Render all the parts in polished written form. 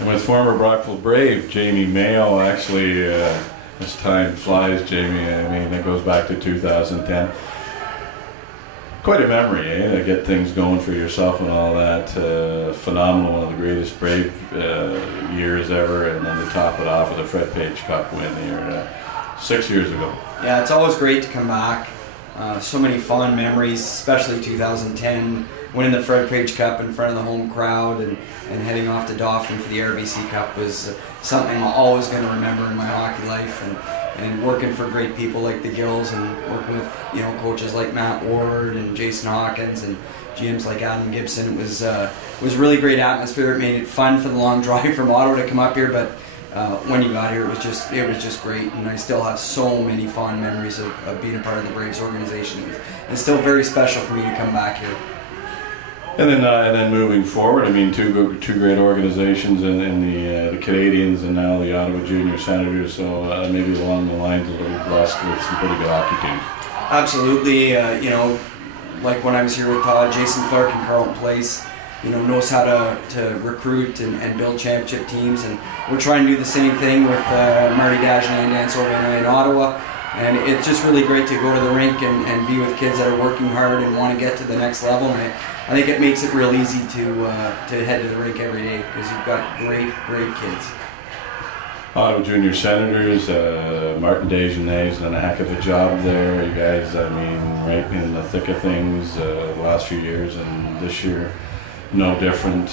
And with former Brockville Brave Jamie Mayo, actually, as time flies, Jamie, I mean, it goes back to 2010. Quite a memory, eh? To get things going for yourself and all that. Phenomenal, one of the greatest Brave years ever, and then to top it off with a Fred Page Cup win here 6 years ago. Yeah, it's always great to come back. So many fond memories, especially 2010, winning the Fred Page Cup in front of the home crowd and heading off to Dauphin for the RBC Cup was something I'm always going to remember in my hockey life. And working for great people like the Gills and working with coaches like Matt Ward and Jason Hawkins and GMs like Adam Gibson, it was really great atmosphere. It made it fun for the long drive from Ottawa to come up here, but when you got here, it was just great, and I still have so many fond memories of being a part of the Braves organization. It's still very special for me to come back here. And then moving forward, I mean, two great organizations in the Canadians and now the Ottawa Junior Senators. So maybe along the lines a little blessed with some pretty good hockey teams. Absolutely, like when I was here with Todd, Jason Clark and Carlton Place, knows how to recruit and build championship teams, and we're trying to do the same thing with Marty Dagenet and Dan Sorvin in Ottawa. And it's just really great to go to the rink and be with kids that are working hard and want to get to the next level. And I think it makes it real easy to head to the rink every day because you've got great kids. Ottawa Junior Senators, Martin Dagenet's done a heck of a job there. You guys, I mean, right in the thick of things the last few years, and this year, no different.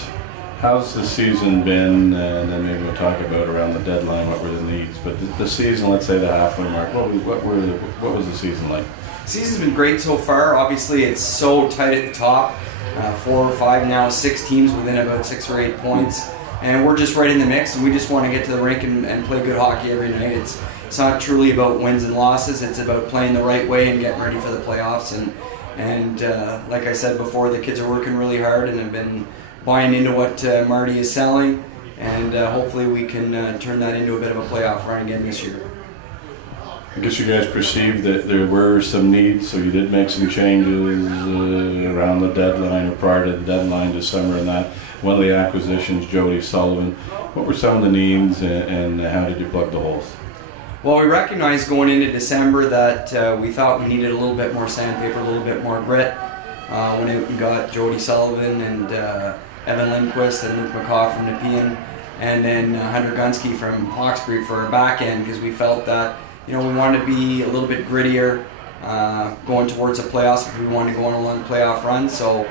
How's the season been? And then maybe we'll talk about around the deadline, what were the needs. But the season, let's say the halfway mark, what was the season like? The season's been great so far. Obviously, it's so tight at the top. 4 or 5 now, 6 teams within about 6 or 8 points. And we're just right in the mix, and we just want to get to the rink and play good hockey every night. It's not truly about wins and losses. It's about playing the right way and getting ready for the playoffs. And like I said before, the kids are working really hard and have been buying into what Marty is selling, and hopefully we can turn that into a bit of a playoff run again this year. I guess you guys perceived that there were some needs, so you did make some changes around the deadline or prior to the deadline this summer, and that one of the acquisitions, Jody Sullivan. What were some of the needs, and how did you plug the holes? Well, we recognized going into December that we thought we needed a little bit more sandpaper, a little bit more grit. When we got Jody Sullivan and Evan Lindquist and Luke McCaw from Nepean, and then Hunter Gunsky from Hawkesbury for our back end, because we felt that we wanted to be a little bit grittier going towards the playoffs if we wanted to go on a long playoff run. So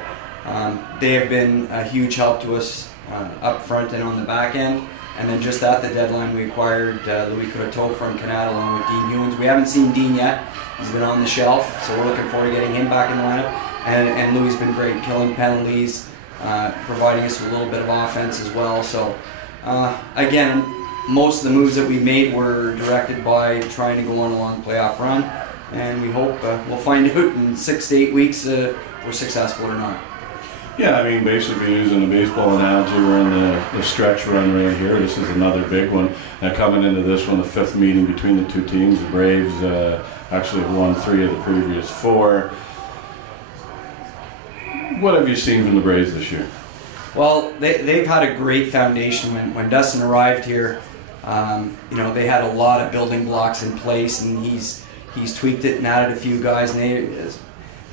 they have been a huge help to us up front and on the back end. And then just at the deadline, we acquired Louis Coteau from Canada along with Dean Hewins. We haven't seen Dean yet. He's been on the shelf, so we're looking forward to getting him back in the lineup. And Louis has been great, killing penalties, providing us with a little bit of offense as well. So again, most of the moves that we made were directed by trying to go on a long playoff run, and we hope we'll find out in 6 to 8 weeks if we're successful or not. Yeah, I mean, basically using a baseball analogy, we're in the stretch run right here. This is another big one. Now coming into this one, the 5th meeting between the 2 teams. The Braves actually won 3 of the previous 4. What have you seen from the Braves this year? Well, they've had a great foundation. When Dustin arrived here, they had a lot of building blocks in place, and he's tweaked it and added a few guys. And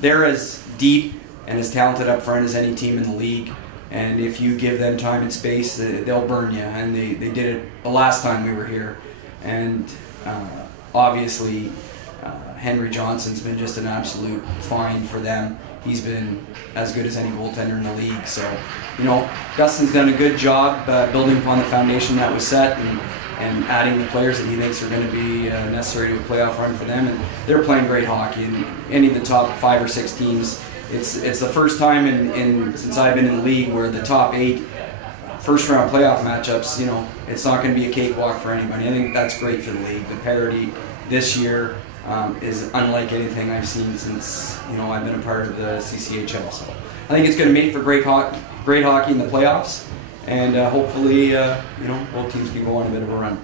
they're as deep and as talented up front as any team in the league. And if you give them time and space, they'll burn you. And they did it the last time we were here. And obviously, Henry Johnson's been just an absolute find for them. He's been as good as any goaltender in the league. So, Dustin's done a good job building upon the foundation that was set and adding the players that he thinks are going to be necessary to a playoff run for them. And they're playing great hockey. And any of the top 5 or 6 teams, it's the first time since I've been in the league where the top 8 first-round playoff matchups, it's not going to be a cakewalk for anybody. I think that's great for the league. The parity this year is unlike anything I've seen since I've been a part of the CCHL. So I think it's going to make for great hockey in the playoffs, and hopefully both teams can go on a bit of a run.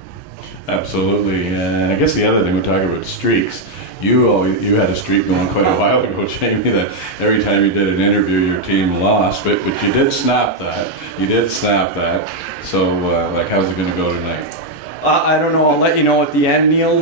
Absolutely. And I guess the other thing we talk about streaks. You had a streak going quite a while ago, Jamie, that every time you did an interview, your team lost. But you did snap that. You did snap that. So, how's it going to go tonight? I don't know. I'll let you know at the end, Neil.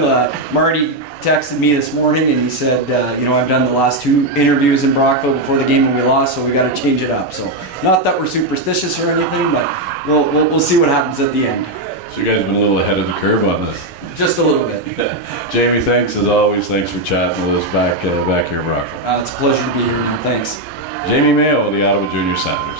Marty texted me this morning and he said, I've done the last 2 interviews in Brockville before the game and we lost, so we got to change it up. So, not that we're superstitious or anything, but we'll see what happens at the end. So you guys have been a little ahead of the curve on this. Just a little bit. Jamie, thanks as always. Thanks for chatting with us back here in Brockville. It's a pleasure to be here, Neil. Thanks. Jamie Mayo of the Ottawa Junior Senators.